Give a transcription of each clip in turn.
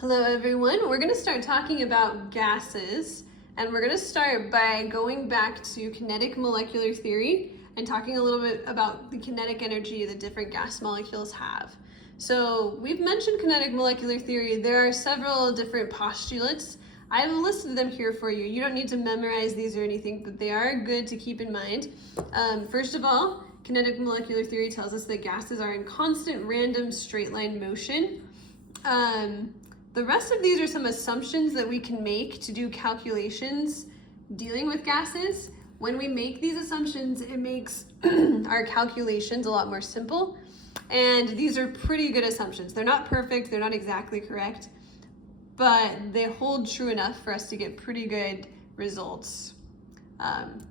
Hello everyone, we're going to start talking about gases, and we're going to start by going back to kinetic molecular theory and talking a little bit about the kinetic energy the different gas molecules have. So we've mentioned kinetic molecular theory. There are several different postulates. I've listed them here for you. You don't need to memorize these or anything, but they are good to keep in mind. First of all, kinetic molecular theory tells us that gases are in constant random straight line motion. The rest of these are some assumptions that we can make to do calculations dealing with gases. When we make these assumptions, it makes our calculations a lot more simple. And these are pretty good assumptions. They're not perfect, they're not exactly correct, but they hold true enough for us to get pretty good results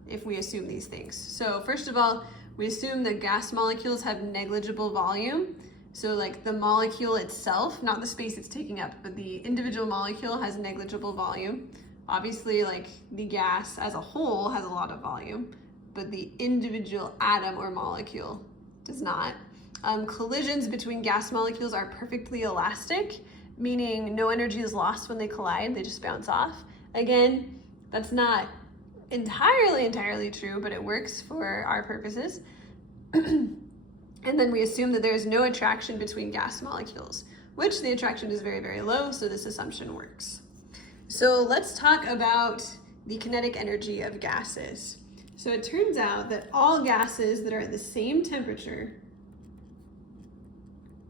if we assume these things. So first of all, we assume that gas molecules have negligible volume. So like the molecule itself, not the space it's taking up, but the individual molecule has negligible volume. Obviously, like the gas as a whole has a lot of volume, but the individual atom or molecule does not. Collisions between gas molecules are perfectly elastic, meaning no energy is lost when they collide, they just bounce off. Again, that's not entirely true, but it works for our purposes. And then we assume that there is no attraction between gas molecules, which the attraction is very, very low, so this assumption works. So let's talk about the kinetic energy of gases. So it turns out that all gases that are at the same temperature,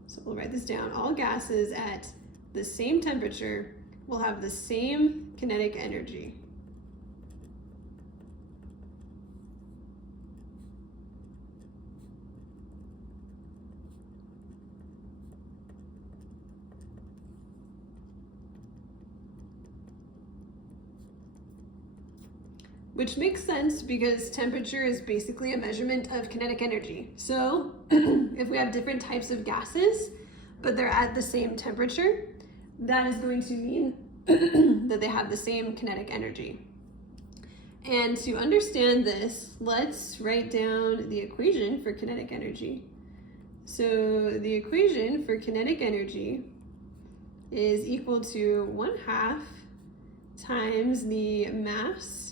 so we'll write this down, all gases at the same temperature will have the same kinetic energy. Which makes sense because temperature is basically a measurement of kinetic energy. So if we have different types of gases, but they're at the same temperature, that is going to mean that they have the same kinetic energy. And to understand this, let's write down the equation for kinetic energy. So the equation for kinetic energy is equal to 1/2 times the mass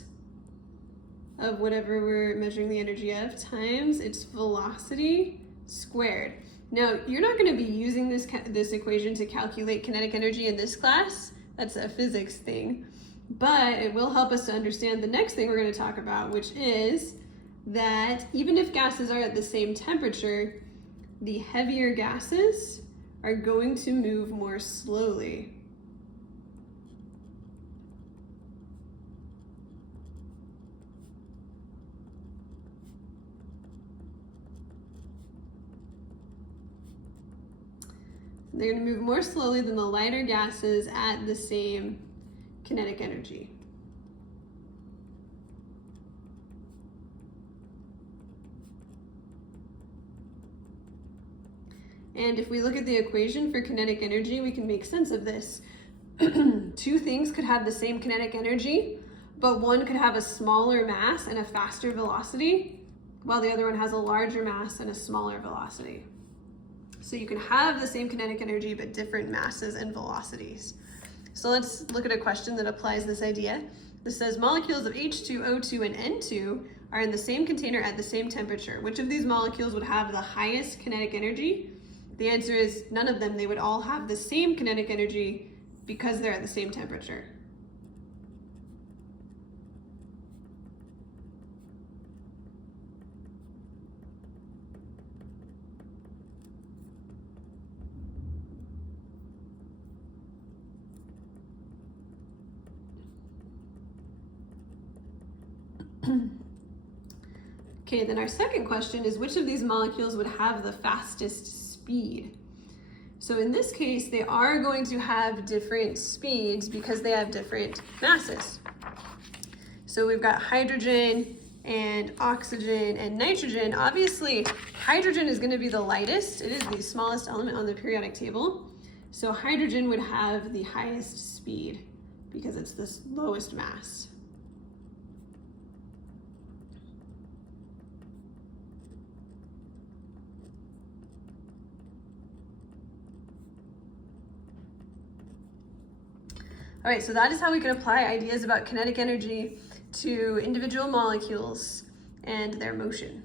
of whatever we're measuring the energy of times its velocity squared. Now, you're not going to be using this equation to calculate kinetic energy in this class. That's a physics thing. But it will help us to understand the next thing we're going to talk about, which is that even if gases are at the same temperature, the heavier gases are going to move more slowly. They're going to move more slowly than the lighter gases at the same kinetic energy. And if we look at the equation for kinetic energy, we can make sense of this. Two things could have the same kinetic energy, but one could have a smaller mass and a faster velocity, while the other one has a larger mass and a smaller velocity. So you can have the same kinetic energy, but different masses and velocities. So let's look at a question that applies this idea. This says molecules of H2, O2, and N2 are in the same container at the same temperature. Which of these molecules would have the highest kinetic energy? The answer is none of them. They would all have the same kinetic energy because they're at the same temperature. Okay, then our second question is which of these molecules would have the fastest speed? So in this case, they are going to have different speeds because they have different masses. So we've got hydrogen and oxygen and nitrogen. Obviously, hydrogen is going to be the lightest. It is the smallest element on the periodic table. So hydrogen would have the highest speed because it's the lowest mass. All right, so that is how we can apply ideas about kinetic energy to individual molecules and their motion.